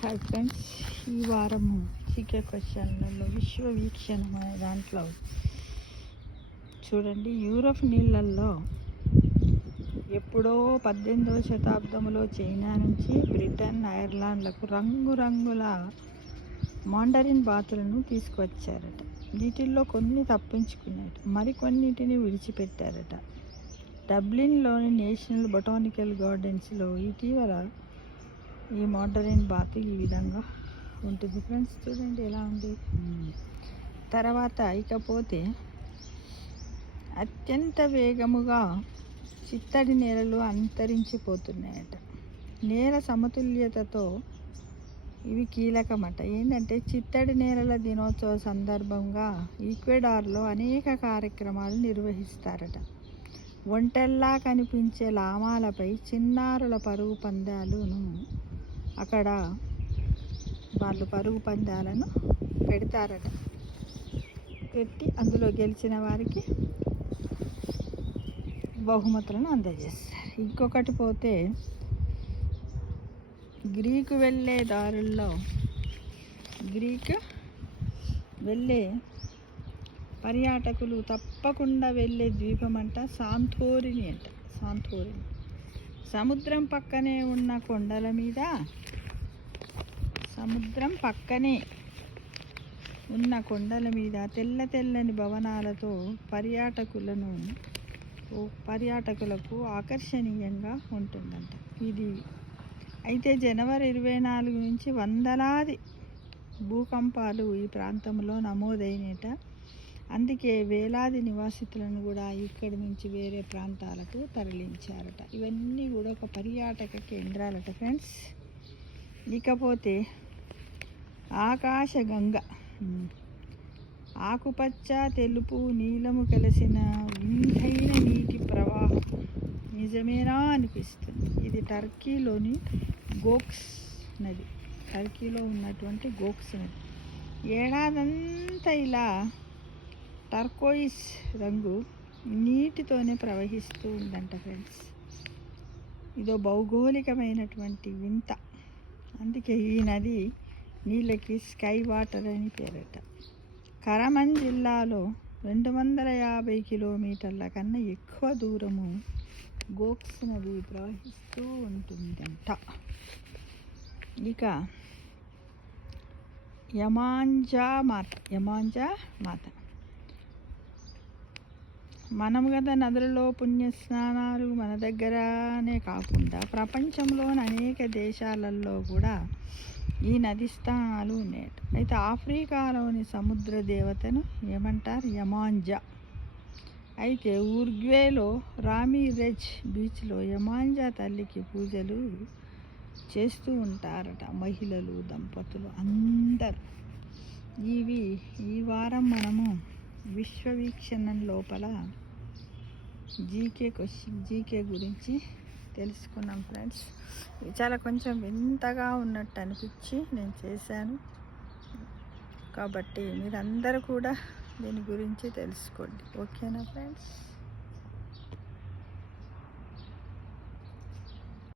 Hi friends, ఈ వారము GK క్వశ్చన్లలో విశ్వవీక్షణం అనే దాంట్లో చూడండి. యూరప్ నీళ్ళల్లో ఎప్పుడో 18వ శతాబ్దంలో చైనా నుంచి బ్రిటన్, ఐర్లాండ్లకు రంగురంగుల మాండరిన్ బాతులను తీసుకువచ్చారట. వీటిల్లో కొన్ని తప్పించుకున్నాయట, మరికొన్నిటిని విడిచిపెట్టారట. డబ్లిన్లోని నేషనల్ బొటానికల్ గార్డెన్స్లో ఇటీవల ఈ మాండరిన్ బాత్ ఈ విధంగా ఉంటుంది ఫ్రెండ్స్. చూడండి ఎలా ఉంది. తర్వాత ఇకపోతే అత్యంత వేగముగా చిత్తడి నేలలు అంతరించిపోతున్నాయట. నేల సమతుల్యతతో ఇవి కీలకమట. ఏంటంటే చిత్తడి నేలల దినోత్సవ సందర్భంగా ఈక్వెడార్లో అనేక కార్యక్రమాలు నిర్వహిస్తారట. ఒంటెల్లా కనిపించే లామాలపై చిన్నారుల పరుగు పందాలను అక్కడ వాళ్ళు పరుగు పందాలను పెడతారట. పెట్టి అందులో గెలిచిన వారికి బహుమతులను అందజేస్తారు. ఇంకొకటి పోతే గ్రీకు వెళ్ళే దారుల్లో వెళ్ళే పర్యాటకులు తప్పకుండా వెళ్ళే ద్వీపం అంట సాంతోరిని అంట. సాంతోరిని సముద్రం పక్కనే ఉన్న కొండల మీద తెల్ల తెల్లని భవనాలతో పర్యాటకులకు ఆకర్షణీయంగా ఉంటుందంట ఇది. అయితే జనవరి 24 నుంచి వందలాది భూకంపాలు ఈ ప్రాంతంలో నమోదైనట. అందుకే వేలాది నివాసితులను కూడా ఇక్కడి నుంచి వేరే ప్రాంతాలకు తరలించారట. ఇవన్నీ కూడా ఒక పర్యాటక కేంద్రాలట ఫ్రెండ్స్. ఇకపోతే ఆకాశగంగ ఆకుపచ్చ, తెలుపు, నీలము కలిసిన వింతైన నీటి ప్రవాహం నిజమేనా అనిపిస్తుంది. ఇది టర్కీలోని గోక్స్ నది. టర్కీలో ఉన్నటువంటి గోక్స్ నది ఏడాదంతా ఇలా టర్కోయిస్ రంగు నీటితోనే ప్రవహిస్తూ ఉందంట ఫ్రెండ్స్. ఇదో భౌగోళికమైనటువంటి వింత. అందుకే ఈ నది నీళ్ళకి స్కై వాటర్ అని పేరట. కరమన్ జిల్లాలో 250 కిలోమీటర్ల కన్నా ఎక్కువ దూరము గోక్స్ నది ప్రవహిస్తూ ఉంటుందంట. ఇక యమాంజా మాత మనము కదా నదులలో పుణ్యస్నానాలు మన దగ్గరనే కాకుండా ప్రపంచంలోని అనేక దేశాలలో కూడా ఈ నది స్థానాలు ఉన్నాయి. అయితే ఆఫ్రికాలోని సముద్ర దేవతను ఏమంటారు? యమాంజా. అయితే ఉరుగ్వేలో రామిరెజ్ బీచ్లో యమాంజా తల్లికి పూజలు చేస్తూ ఉంటారట మహిళలు, దంపతులు అందరూ. ఈ వారం మనము విశ్వవీక్షణం లోపల జీకే గురించి తెలుసుకున్నాం ఫ్రెండ్స్. చాలా కొంచెం వింతగా ఉన్నట్టు అనిపించి నేను చేశాను. కాబట్టి మీరందరూ కూడా దీని గురించి తెలుసుకోండి. ఓకేనా ఫ్రెండ్స్?